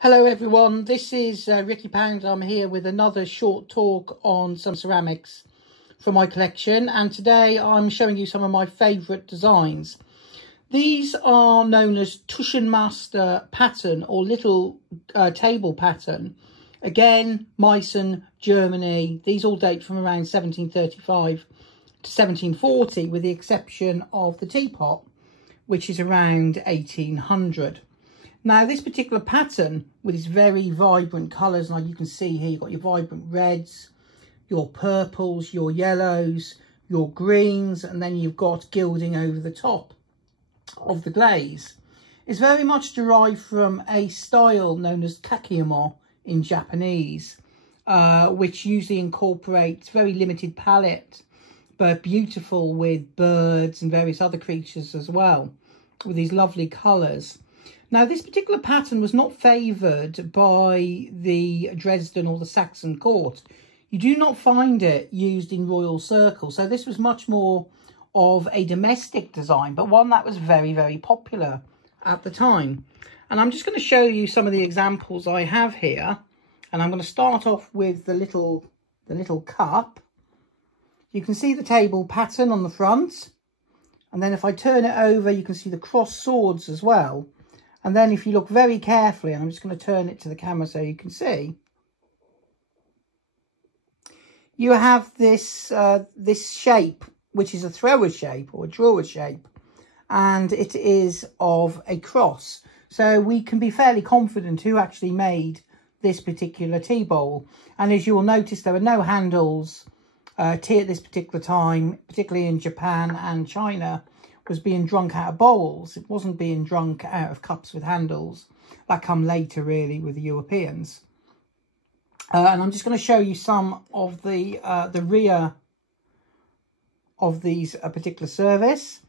Hello everyone, this is Ricky Pound. I'm here with another short talk on some ceramics from my collection, and today I'm showing you some of my favourite designs. These are known as Master pattern or little table pattern. Again, Meissen, Germany. These all date from around 1735 to 1740 with the exception of the teapot, which is around 1800. Now, this particular pattern with its very vibrant colours, like you can see here, you've got your vibrant reds, your purples, your yellows, your greens, and then you've got gilding over the top of the glaze. It's very much derived from a style known as kakeyama in Japanese, which usually incorporates very limited palette, but beautiful with birds and various other creatures as well, with these lovely colours. Now, this particular pattern was not favoured by the Dresden or the Saxon court. You do not find it used in royal circles. So this was much more of a domestic design, but one that was very, very popular at the time. And I'm just going to show you some of the examples I have here. And I'm going to start off with the little cup. You can see the table pattern on the front. And then if I turn it over, you can see the cross swords as well. And then if you look very carefully, and I'm just going to turn it to the camera so you can see, you have this this shape, which is a thrower shape or a drawer shape, and it is of a cross. So we can be fairly confident who actually made this particular tea bowl. And as you will notice, there were no handles. Tea at this particular time, particularly in Japan and China, was being drunk out of bowls. It wasn't being drunk out of cups with handles. That come later, really, with the Europeans. And I'm just going to show you some of the rear of these particular service.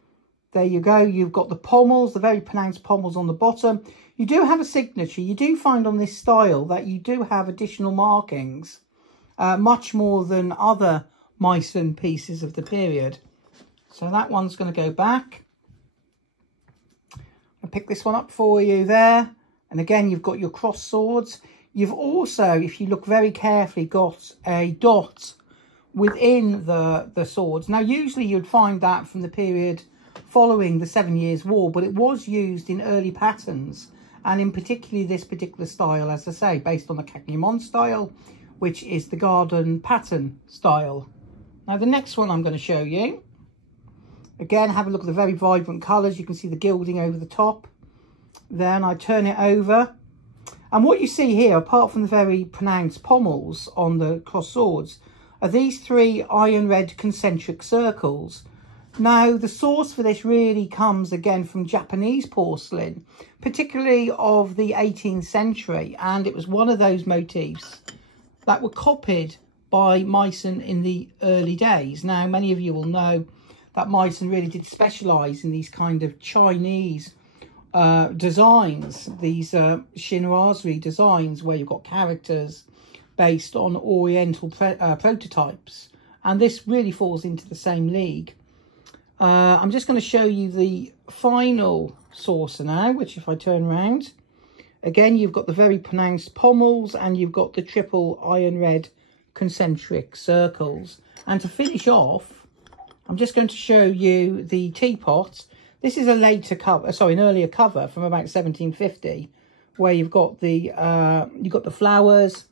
There you go. You've got the pommels, the very pronounced pommels on the bottom. You do have a signature. You do find on this style that you do have additional markings, much more than other Meissen pieces of the period. So that one's going to go back. I'll pick this one up for you there. And again, you've got your cross swords. You've also, if you look very carefully, got a dot within the swords. Now, usually you'd find that from the period following the 7 Years' War, but it was used in early patterns. And in particularly this particular style, as I say, based on the kakeyama style, which is the garden pattern style. Now, the next one I'm going to show you. Again, have a look at the very vibrant colours. You can see the gilding over the top. Then I turn it over. And what you see here, apart from the very pronounced pommels on the cross swords, are these three iron red concentric circles. Now, the source for this really comes again from Japanese porcelain, particularly of the 18th century. And it was one of those motifs that were copied by Meissen in the early days. Now, many of you will know that Meissen really did specialise in these kind of Chinese designs, these chinoiserie designs where you've got characters based on Oriental prototypes. And this really falls into the same league. I'm just going to show you the final saucer now, which if I turn around, again, you've got the very pronounced pommels and you've got the triple iron red concentric circles. And to finish off, I'm just going to show you the teapot. This is a later cover, sorry, an earlier cover from about 1750, where you've got the flowers.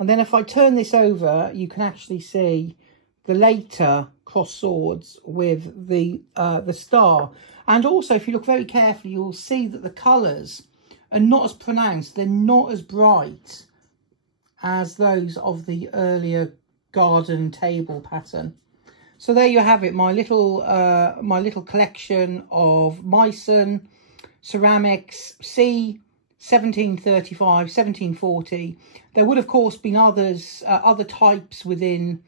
And then if I turn this over, you can actually see the later cross swords with the star. And also, if you look very carefully, you'll see that the colours are not as pronounced. They're not as bright as those of the earlier garden table pattern. So there you have it, my little collection of Meissen ceramics, C 1735, 1740. There would of course been other types within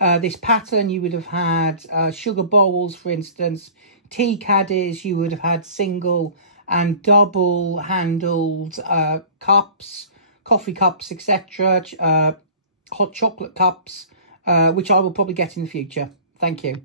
this pattern. You would have had sugar bowls, for instance, tea caddies. You would have had single and double handled cups, coffee cups, etc. Hot chocolate cups, which I will probably get in the future. Thank you.